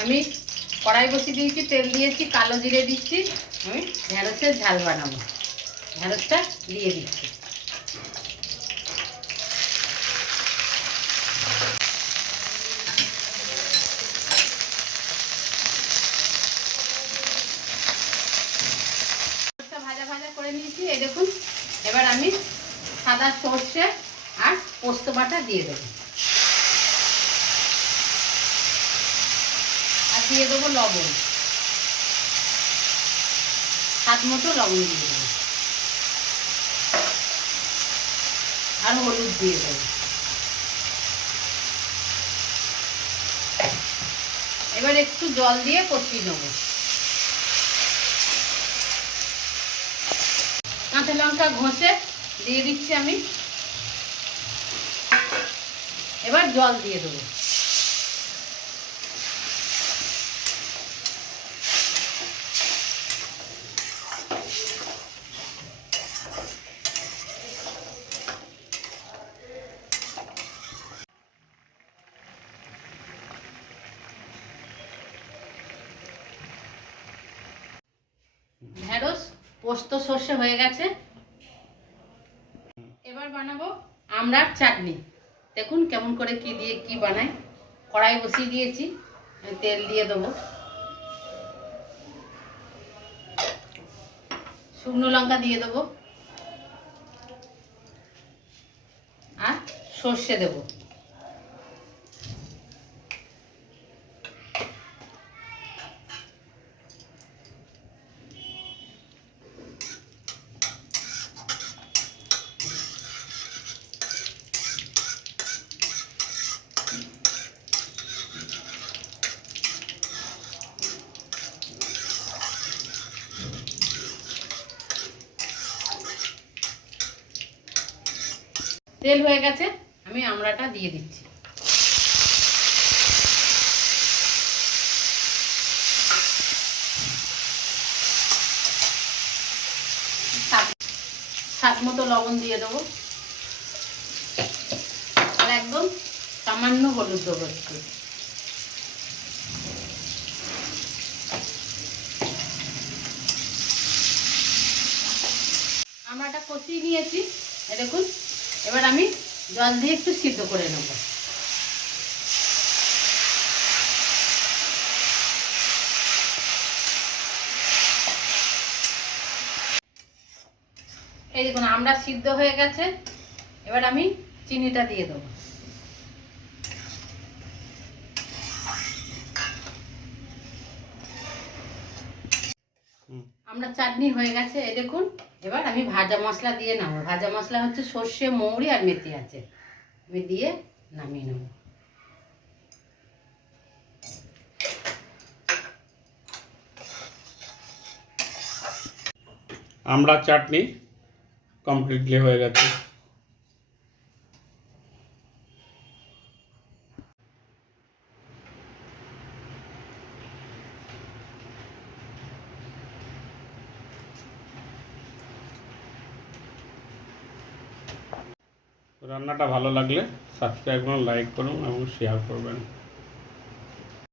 আমি কড়াই বসিয়ে দিয়েছি, তেল দিয়েছি, কালো জিরে দিচ্ছি। আমি ঢ্যাঁড়সের ঝাল বানাবো। ঢ্যাঁড়সটা দিয়ে দিচ্ছি। ভাজা ভাজা করে নিয়েছি, এই দেখুন। এবার আমি সাদা সর্ষে আর পোস্ত বাটা দিয়ে দেবো, আর দিয়ে দেবো লবণ, স্বাদ মতো লবণ দিয়ে দেবো, আর হলুদ দিয়ে দেবো। এবার একটু জল দিয়ে কষিয়ে নেবো। কাঁচা লঙ্কা ঘষে দিয়ে দিচ্ছি আমি। এবার জল দিয়ে দেবো। ঢেঁড়স পোস্ত সর্ষে হয়ে গেছে। এবার বানাবো আমড়ার চাটনি। দেখুন কেমন করে কি দিয়ে কি বানাই। কড়াই বসিয়ে দিয়েছি, তেল দিয়ে দেবো। শুকনো লঙ্কা দিয়ে দেবো, আর সর্ষে দেবো। তেল হয়ে গেছে, আমি আমড়াটা দিয়ে দিচ্ছি। স্বাদ মতো লবণ দিয়ে দেবো, আর একদম সামান্য হলুদ দেবো একটু। আমড়াটা কষিয়ে নিয়েছি, দেখুন। এবার আমি জল দিয়ে একটু সিদ্ধ করে নেব। এই দেখুন আমড়া সিদ্ধ হয়ে গেছে। এবার আমি চিনিটা দিয়ে দেবো। আমড়া চাটনি হয়ে গেছে, এই দেখুন। এবার আমি ভাজা মশলা দিয়ে নেব। ভাজা মশলা হচ্ছে সর্ষে, মৌরি আর মেথি আছে, আমি দিয়ে নামিয়ে নেব। আমড়া চাটনি কমপ্লিটলি হয়ে গেছে। রান্নাটা ভালো লাগলে সাবস্ক্রাইব করুন, লাইক করুন এবং শেয়ার করবেন।